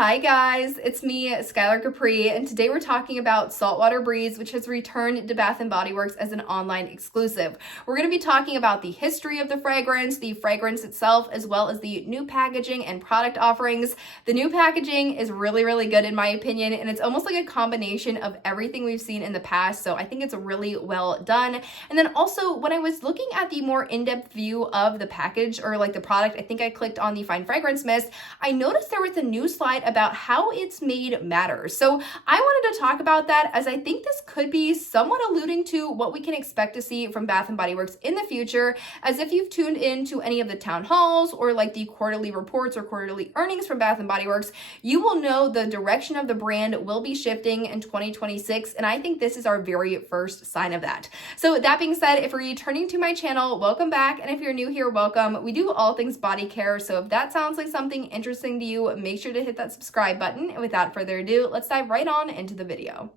Hi guys, it's me, Skylar Capri, and today we're talking about Saltwater Breeze, which has returned to Bath & Body Works as an online exclusive. We're going to be talking about the history of the fragrance itself, as well as the new packaging and product offerings. The new packaging is really good in my opinion, and it's almost like a combination of everything we've seen in the past, so I think it's really well done. And then also, when I was looking at the more in-depth view of the package, or like the product, I think I clicked on the Fine Fragrance Mist, I noticed there was a new slide about how it's made matter. So I wanted to talk about that, as I think this could be somewhat alluding to what we can expect to see from Bath & Body Works in the future, as if you've tuned into any of the town halls or like the quarterly reports or quarterly earnings from Bath & Body Works, you will know the direction of the brand will be shifting in 2026, and I think this is our very first sign of that. So that being said, if you're returning to my channel, welcome back, and if you're new here, welcome. We do all things body care, so if that sounds like something interesting to you, make sure to hit that subscribe button. And without further ado, let's dive right on into the video.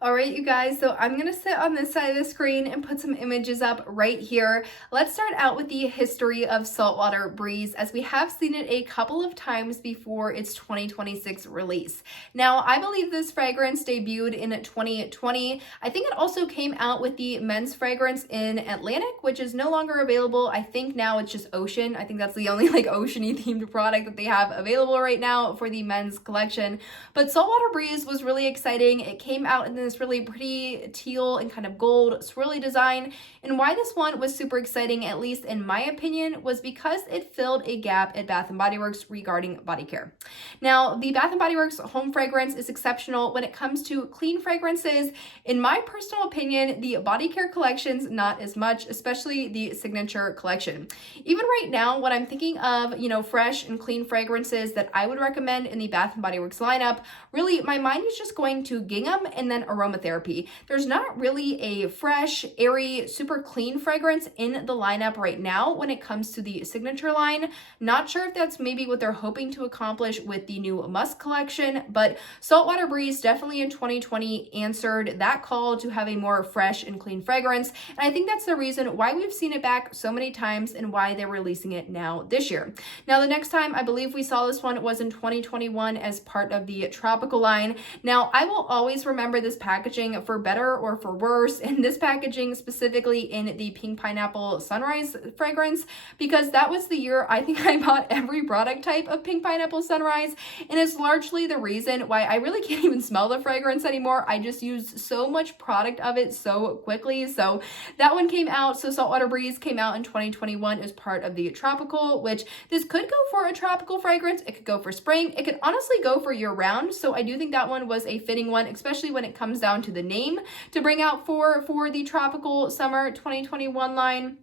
All right, you guys, so I'm gonna sit on this side of the screen and put some images up right here. Let's start out with the history of Saltwater Breeze, as we have seen it a couple of times before its 2026 release. Now, I believe this fragrance debuted in 2020. I think it also came out with the men's fragrance in Atlantic, which is no longer available. I think now it's just Ocean. I think that's the only like oceany themed product that they have available right now for the men's collection. But Saltwater Breeze was really exciting. It came out in this really pretty teal and kind of gold swirly design, and why this one was super exciting, at least in my opinion, was because it filled a gap at Bath & Body Works regarding body care. Now, the Bath & Body Works home fragrance is exceptional when it comes to clean fragrances. In my personal opinion, the body care collections, not as much, especially the signature collection. Even right now, when I'm thinking of, fresh and clean fragrances that I would recommend in the Bath & Body Works lineup, really my mind is just going to gingham and then aromatherapy. There's not really a fresh, airy, super clean fragrance in the lineup right now when it comes to the signature line. Not sure if that's maybe what they're hoping to accomplish with the new Musk collection, but Saltwater Breeze definitely in 2020 answered that call to have a more fresh and clean fragrance, and I think that's the reason why we've seen it back so many times and why they're releasing it now this year. Now, the next time I believe we saw this one was in 2021 as part of the Tropical line. Now, I will always remember this packaging for better or for worse, and this packaging specifically in the Pink Pineapple Sunrise fragrance, because that was the year I think I bought every product type of Pink Pineapple Sunrise, and it's largely the reason why I really can't even smell the fragrance anymore. I just used so much product of it so quickly. So that one came out. So Saltwater Breeze came out in 2021 as part of the Tropical, which this could go for a tropical fragrance. It could go for spring. It could honestly go for year round. So I do think that one was a fitting one, especially when it comes down to the name to bring out for the Tropical Summer 2021 line.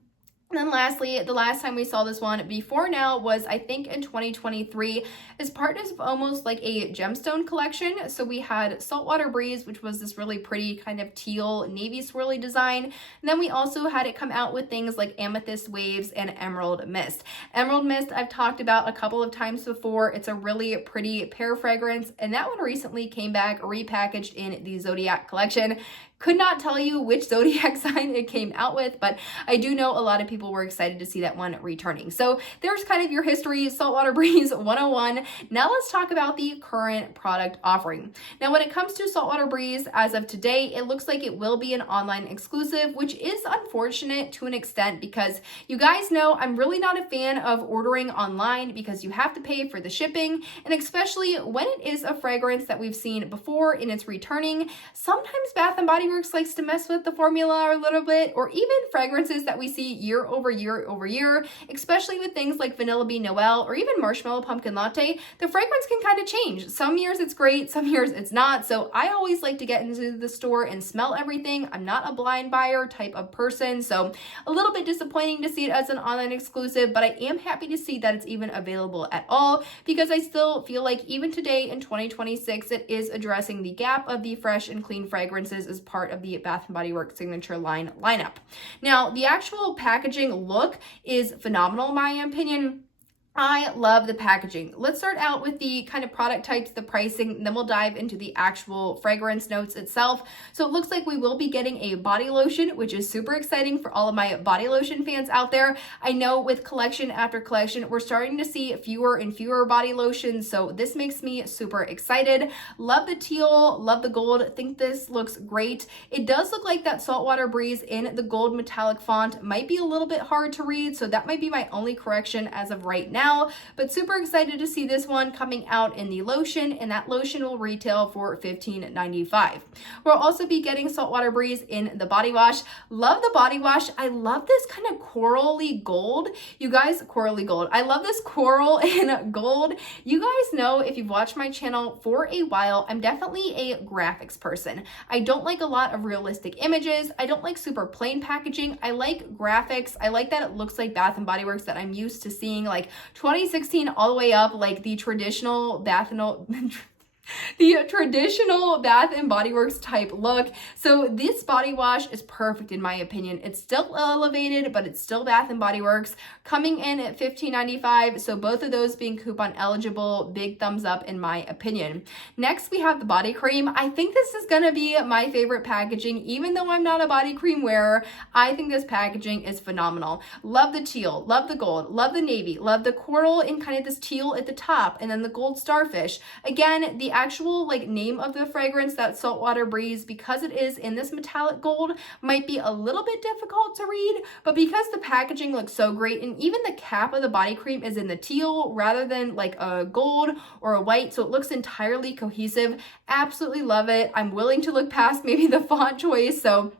And then lastly, the last time we saw this one before now was, I think, in 2023 as part of almost like a gemstone collection. So we had Saltwater Breeze, which was this really pretty kind of teal navy swirly design. And then we also had it come out with things like Amethyst Waves and Emerald Mist. Emerald Mist I've talked about a couple of times before. It's a really pretty pear fragrance, and that one recently came back repackaged in the Zodiac collection. Could not tell you which zodiac sign it came out with, but I do know a lot of people were excited to see that one returning. So there's kind of your history, Saltwater Breeze 101. Now let's talk about the current product offering. Now, when it comes to Saltwater Breeze, as of today, it looks like it will be an online exclusive, which is unfortunate to an extent, because you guys know I'm really not a fan of ordering online because you have to pay for the shipping, and especially when it is a fragrance that we've seen before and it's returning. Sometimes Bath & Body Works likes to mess with the formula a little bit, or even fragrances that we see year over year, especially with things like Vanilla Bean Noel or even Marshmallow Pumpkin Latte. The fragrance can kind of change. Some years it's great, some years it's not. So I always like to get into the store and smell everything. I'm not a blind buyer type of person, so a little bit disappointing to see it as an online exclusive, but I am happy to see that it's even available at all, because I still feel like even today in 2026, it is addressing the gap of the fresh and clean fragrances as part of the Bath & Body Works signature line lineup. Now, the actual packaging look is phenomenal in my opinion. I love the packaging. Let's start out with the kind of product types, the pricing, and then we'll dive into the actual fragrance notes itself. So it looks like we will be getting a body lotion, which is super exciting for all of my body lotion fans out there. I know with collection after collection, we're starting to see fewer and fewer body lotions, so this makes me super excited. Love the teal, love the gold. Think this looks great. It does look like that Saltwater Breeze in the gold metallic font might be a little bit hard to read, so that might be my only correction as of right now. But super excited to see this one coming out in the lotion, and that lotion will retail for $15.95. We'll also be getting Saltwater Breeze in the body wash. Love the body wash. I love this kind of corally gold. You guys, corally gold. I love this coral and gold. You guys know, if you've watched my channel for a while, I'm definitely a graphics person. I don't like a lot of realistic images. I don't like super plain packaging. I like graphics. I like that it looks like Bath & Body Works, that I'm used to seeing like 2016 all the way up, like the traditional the traditional Bath & Body Works type look. So this body wash is perfect in my opinion. It's still elevated, but it's still Bath & Body Works, coming in at $15.95. So both of those being coupon eligible, big thumbs up in my opinion. Next, we have the body cream. I think this is gonna be my favorite packaging, even though I'm not a body cream wearer. I think this packaging is phenomenal. Love the teal, love the gold, love the navy, love the coral and kind of this teal at the top, and then the gold starfish. Again, the actual like name of the fragrance, that Saltwater Breeze, because it is in this metallic gold, might be a little bit difficult to read, but because the packaging looks so great, and even the cap of the body cream is in the teal rather than like a gold or a white, so it looks entirely cohesive. Absolutely love it. I'm willing to look past maybe the font choice, so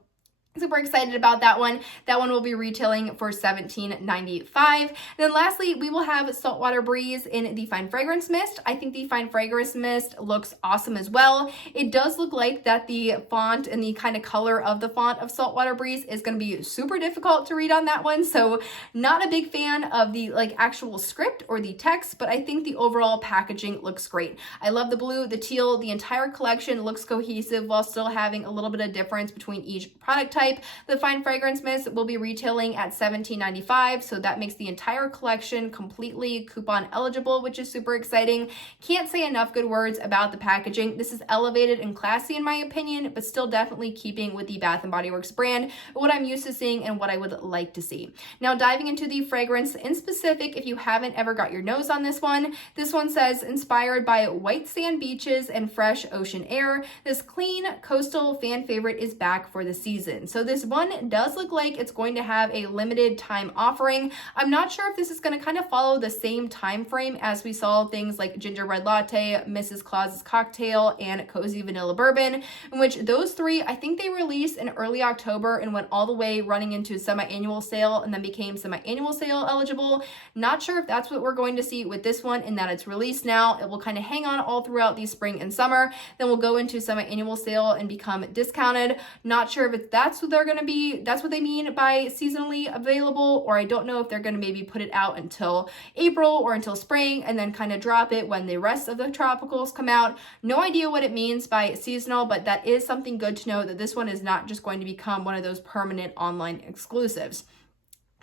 super excited about that one. That one will be retailing for $17.95. And then lastly, we will have Saltwater Breeze in the Fine Fragrance Mist. I think the Fine Fragrance Mist looks awesome as well. It does look like that the font and the kind of color of the font of Saltwater Breeze is going to be super difficult to read on that one. So not a big fan of the like actual script or the text, but I think the overall packaging looks great. I love the blue, the teal, the entire collection looks cohesive while still having a little bit of difference between each product type. The Fine Fragrance Mist will be retailing at $17.95, so that makes the entire collection completely coupon eligible, which is super exciting. Can't say enough good words about the packaging. This is elevated and classy in my opinion, but still definitely keeping with the Bath & Body Works brand, what I'm used to seeing and what I would like to see. Now diving into the fragrance in specific, if you haven't ever got your nose on this one says inspired by white sand beaches and fresh ocean air. This clean coastal fan favorite is back for the season. So this one does look like it's going to have a limited time offering. I'm not sure if this is going to kind of follow the same time frame as we saw things like Ginger Red Latte, Mrs. Claus's Cocktail, and Cozy Vanilla Bourbon, in which those three, I think they released in early October and went all the way running into semi-annual sale and then became semi-annual sale eligible. Not sure if that's what we're going to see with this one, in that it's released now. It will kind of hang on all throughout the spring and summer, then we'll go into semi-annual sale and become discounted. Not sure if that's what they're going to be, that's what they mean by seasonally available, or I don't know if they're going to maybe put it out until April or until spring and then kind of drop it when the rest of the tropicals come out. No idea what it means by seasonal, but that is something good to know, that this one is not just going to become one of those permanent online exclusives.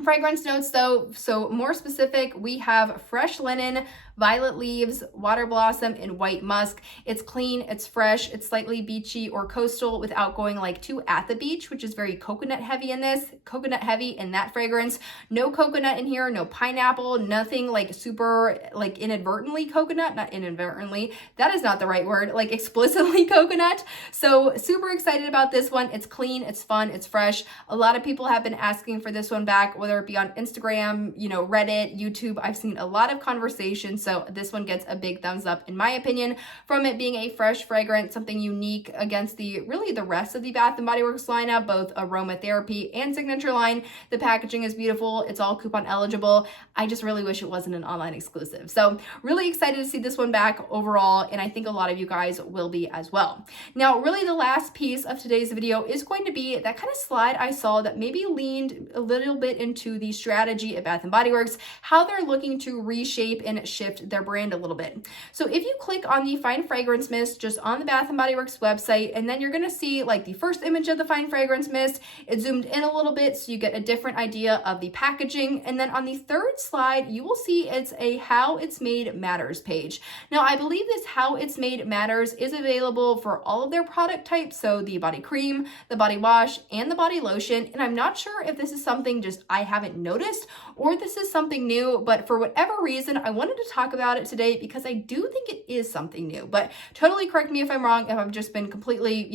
Fragrance notes though, so more specific, we have fresh linen, violet leaves, water blossom, and white musk. It's clean, it's fresh, it's slightly beachy or coastal without going like too at the beach, which is very coconut heavy in this, coconut heavy in that fragrance. No coconut in here, no pineapple, nothing like super like inadvertently coconut, not inadvertently, that is not the right word, like explicitly coconut. So super excited about this one. It's clean, it's fun, it's fresh. A lot of people have been asking for this one back, whether it be on Instagram, you know, Reddit, YouTube. I've seen a lot of conversations. So this one gets a big thumbs up in my opinion, from it being a fresh fragrance, something unique against the rest of the Bath & Body Works lineup, both aromatherapy and signature line. The packaging is beautiful. It's all coupon eligible. I just really wish it wasn't an online exclusive. So really excited to see this one back overall, and I think a lot of you guys will be as well. Now, really the last piece of today's video is going to be that kind of slide I saw that maybe leaned a little bit into the strategy at Bath & Body Works, how they're looking to reshape and shift shift their brand a little bit. So if you click on the Fine Fragrance Mist just on the Bath & Body Works website, and then you're going to see like the first image of the Fine Fragrance Mist, it zoomed in a little bit so you get a different idea of the packaging. And then on the third slide, you will see it's a How It's Made Matters page. Now, I believe this How It's Made Matters is available for all of their product types, so the body cream, the body wash, and the body lotion. And I'm not sure if this is something just I haven't noticed or this is something new, but for whatever reason, I wanted to talk about it today because I do think it is something new. But totally correct me if I'm wrong, if I've just been completely,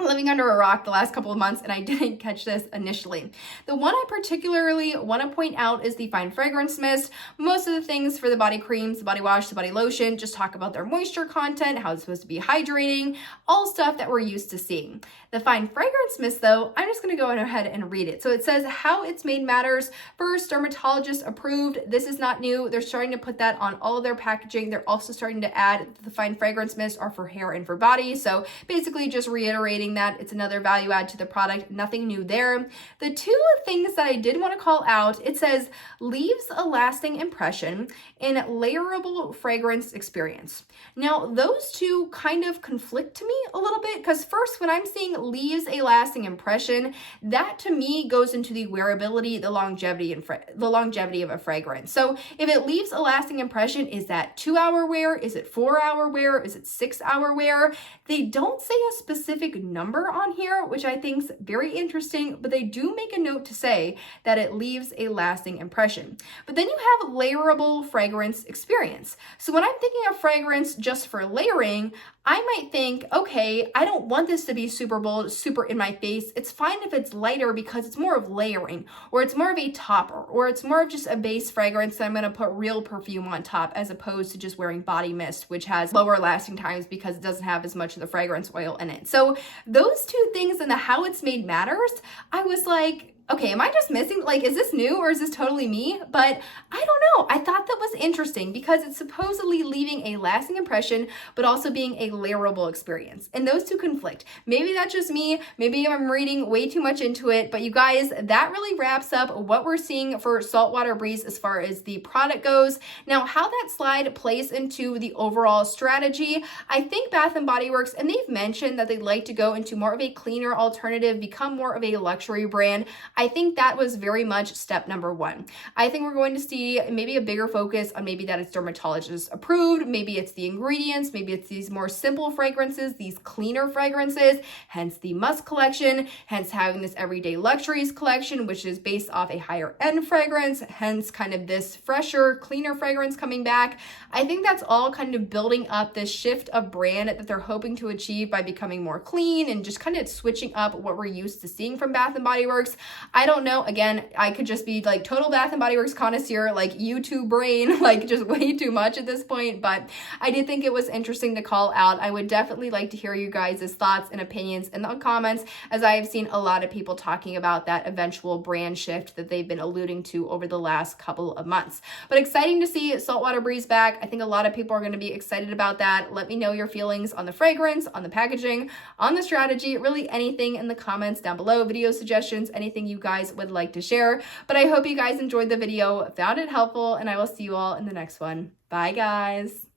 living under a rock the last couple of months and I didn't catch this initially. The one I particularly want to point out is the Fine Fragrance Mist. Most of the things for the body creams, the body wash, the body lotion, just talk about their moisture content, how it's supposed to be hydrating, all stuff that we're used to seeing. The Fine Fragrance Mist, though, I'm just going to go ahead and read it. So it says, How It's Made Matters, first dermatologist approved. This is not new. They're starting to put that on all of their packaging. They're also starting to add the Fine Fragrance Mist are for hair and for body. So basically just reiterating that it's another value add to the product, nothing new there. The two things that I did want to call out, it says leaves a lasting impression in layerable fragrance experience. Now, those two kind of conflict to me a little bit because first, when I'm seeing leaves a lasting impression, that to me goes into the wearability, the longevity of a fragrance. So if it leaves a lasting impression, is that 2-hour wear? Is it 4-hour wear? Is it 6-hour wear? They don't say a specific number on here, which I think is very interesting, but they do make a note to say that it leaves a lasting impression. But then you have layerable fragrance experience. So when I'm thinking of fragrance just for layering, I might think, okay, I don't want this to be super bold, super in my face. It's fine if it's lighter because it's more of layering, or it's more of a topper, or it's more of just a base fragrance that I'm going to put real perfume on top as opposed to just wearing body mist, which has lower lasting times because it doesn't have as much of the fragrance oil in it. So those two things in the How It's Made Matters, I was like, okay, am I just missing? Like, is this new or is this totally me? But I don't know. I thought that was interesting because it's supposedly leaving a lasting impression, but also being a layerable experience. And those two conflict. Maybe that's just me. Maybe I'm reading way too much into it. But you guys, that really wraps up what we're seeing for Saltwater Breeze as far as the product goes. Now, how that slide plays into the overall strategy, I think Bath & Body Works, and they've mentioned that they'd like to go into more of a cleaner alternative, become more of a luxury brand. I think that was very much step number one. I think we're going to see maybe a bigger focus on maybe that it's dermatologist approved, maybe it's the ingredients, maybe it's these more simple fragrances, these cleaner fragrances, hence the Musk collection, hence having this Everyday Luxuries collection, which is based off a higher end fragrance, hence kind of this fresher, cleaner fragrance coming back. I think that's all kind of building up this shift of brand that they're hoping to achieve by becoming more clean and just kind of switching up what we're used to seeing from Bath & Body Works. I don't know. Again, I could just be like total Bath & Body Works connoisseur, like YouTube brain, like just way too much at this point. But I did think it was interesting to call out. I would definitely like to hear you guys' thoughts and opinions in the comments, as I have seen a lot of people talking about that eventual brand shift that they've been alluding to over the last couple of months. But exciting to see Saltwater Breeze back. I think a lot of people are going to be excited about that. Let me know your feelings on the fragrance, on the packaging, on the strategy, really anything in the comments down below, video suggestions, anything you guys would like to share. But I hope you guys enjoyed the video, found it helpful, and I will see you all in the next one. Bye, guys.